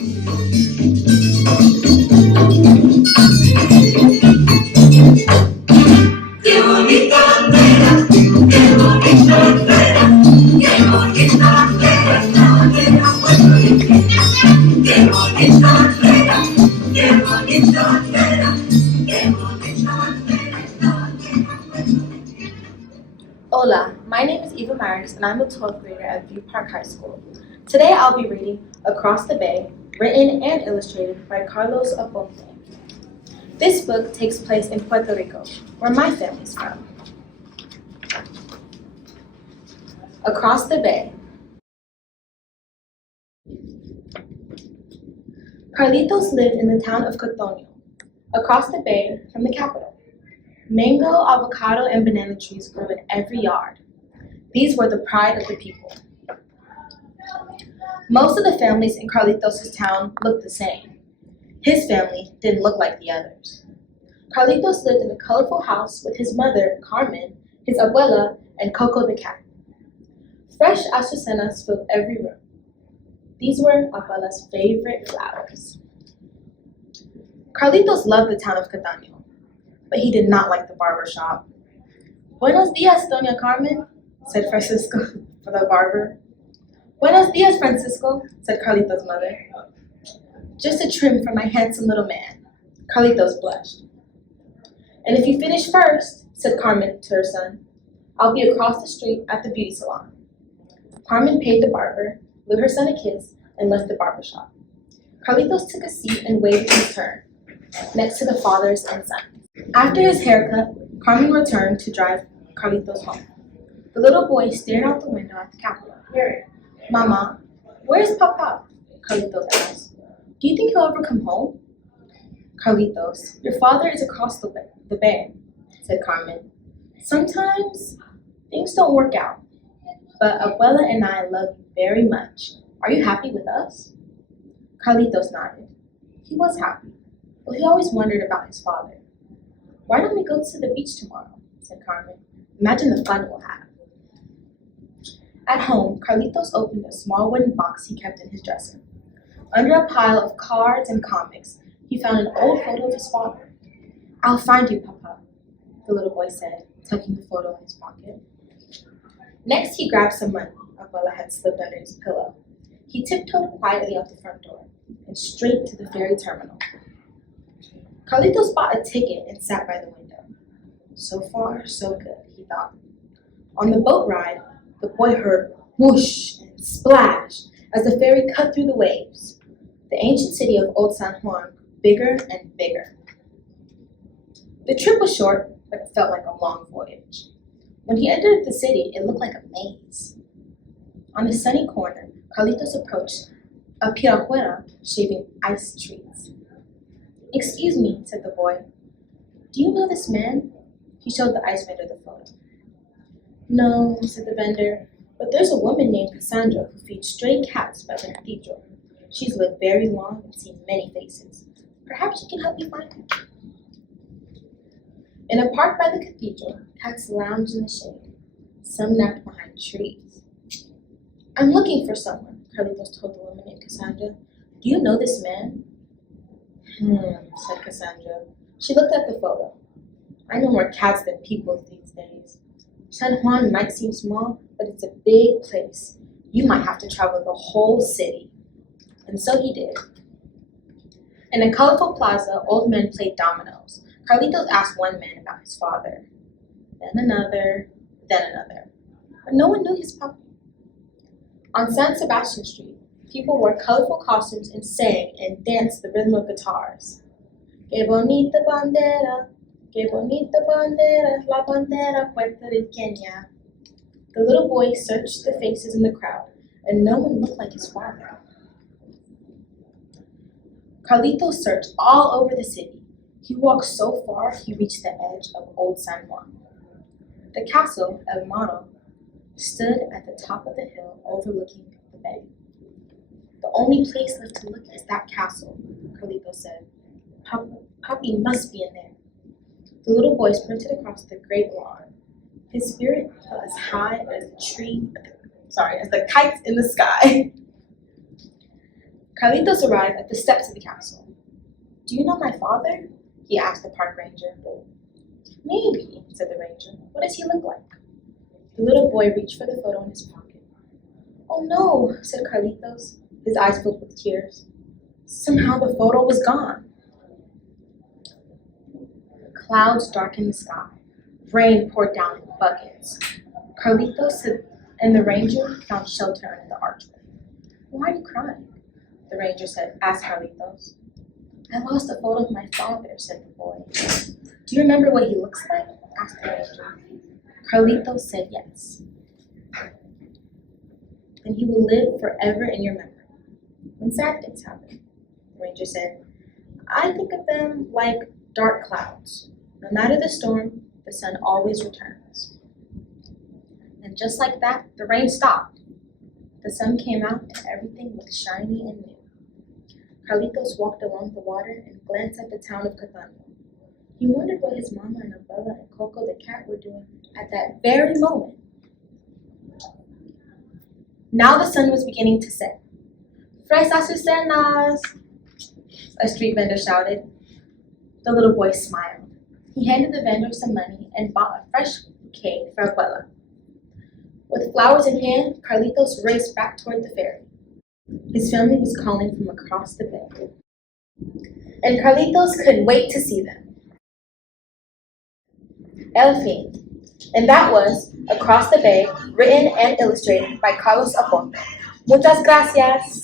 Qué bonita bandera, qué bonita bandera, qué bonita bandera, la bandera puertorriqueña. Qué bonita bandera, qué bonita bandera, qué bonita bandera, la bandera puertorriqueña. Hola, my name is Eva Marks and I'm a 12th grader at View Park High School. Today I'll be reading Across the Bay, written and illustrated by Carlos Aponte. This book takes place in Puerto Rico, where my family's from. Across the Bay. Carlitos lived in the town of Cotonio, across the bay from the capital. Mango, avocado, and banana trees grew in every yard. These were the pride of the people. Most of the families in Carlitos' town looked the same. His family didn't look like the others. Carlitos lived in a colorful house with his mother, Carmen, his abuela, and Coco the cat. Fresh azucenas filled every room. These were abuela's favorite flowers. Carlitos loved the town of Catania, but he did not like the barber shop. Buenos dias, Doña Carmen, said Francisco for the barber. Buenos dias, Francisco, said Carlitos' mother. Just a trim for my handsome little man. Carlitos blushed. And if you finish first, said Carmen to her son, I'll be across the street at the beauty salon. Carmen paid the barber, blew her son a kiss, and left the barber shop. Carlitos took a seat and waited his turn, next to the fathers and sons. After his haircut, Carmen returned to drive Carlitos home. The little boy stared out the window at the capital. Mama, where's Papa? Carlitos asked. Do you think he'll ever come home? Carlitos, your father is across the bay, said Carmen. Sometimes things don't work out, but Abuela and I love you very much. Are you happy with us? Carlitos nodded. He was happy, but he always wondered about his father. Why don't we go to the beach tomorrow? Said Carmen. Imagine the fun we'll have. At home, Carlitos opened a small wooden box he kept in his dresser. Under a pile of cards and comics, he found an old photo of his father. I'll find you, Papa, the little boy said, tucking the photo in his pocket. Next, he grabbed some money Abuela had slipped under his pillow. He tiptoed quietly out the front door and straight to the ferry terminal. Carlitos bought a ticket and sat by the window. So far, so good, he thought. On the boat ride, the boy heard whoosh and splash as the ferry cut through the waves. The ancient city of Old San Juan grew bigger and bigger. The trip was short, but it felt like a long voyage. When he entered the city, it looked like a maze. On a sunny corner, Carlitos approached a pirahuera shaving ice trees. Excuse me, said the boy. Do you know this man? He showed the ice vendor the photo. No, said the vendor, but there's a woman named Cassandra who feeds stray cats by the cathedral. She's lived very long and seen many faces. Perhaps she can help you find her. In a park by the cathedral, cats lounged in the shade. Some napped behind trees. I'm looking for someone, Carlitos told the woman named Cassandra. Do you know this man? Said Cassandra. She looked at the photo. I know more cats than people these days. San Juan might seem small, but it's a big place. You might have to travel the whole city. And so he did. In a colorful plaza, old men played dominoes. Carlitos asked one man about his father. Then another, but no one knew his papa. On San Sebastian Street, people wore colorful costumes and sang and danced to the rhythm of guitars. Que bonita bandera, la bandera puertorriqueña. The little boy searched the faces in the crowd, and no one looked like his father. Carlitos searched all over the city. He walked so far, he reached the edge of Old San Juan. The castle, El Moro, stood at the top of the hill overlooking the bay. The only place left to look is that castle, Carlitos said. Papi must be in there. The little boy sprinted across the great lawn. His spirit felt as high as the kites in the sky. Carlitos arrived at the steps of the castle. "Do you know my father?" he asked the park ranger. "Maybe," said the ranger. "What does he look like?" The little boy reached for the photo in his pocket. "Oh no," said Carlitos, his eyes filled with tears. Somehow the photo was gone. Clouds darkened the sky. Rain poured down in buckets. Carlitos and the ranger found shelter under the archway. "Why are you crying?" the ranger asked Carlitos. "I lost a photo of my father," said the boy. "Do you remember what he looks like?" asked the ranger. Carlitos said yes. "Then he will live forever in your memory. When sad things happen," the ranger said, "I think of them like dark clouds. No matter the storm, the sun always returns." And just like that, the rain stopped. The sun came out and everything looked shiny and new. Carlitos walked along the water and glanced at the town of Catania. He wondered what his mama and Abella and Coco the cat were doing at that very moment. Now the sun was beginning to set. "Fresas Azucenas!" a street vendor shouted. The little boy smiled. He handed the vendor some money and bought a fresh bouquet for Abuela. With flowers in hand, Carlitos raced back toward the ferry. His family was calling from across the bay, and Carlitos couldn't wait to see them. El fin. And that was Across the Bay, written and illustrated by Carlos Aponte. Muchas gracias.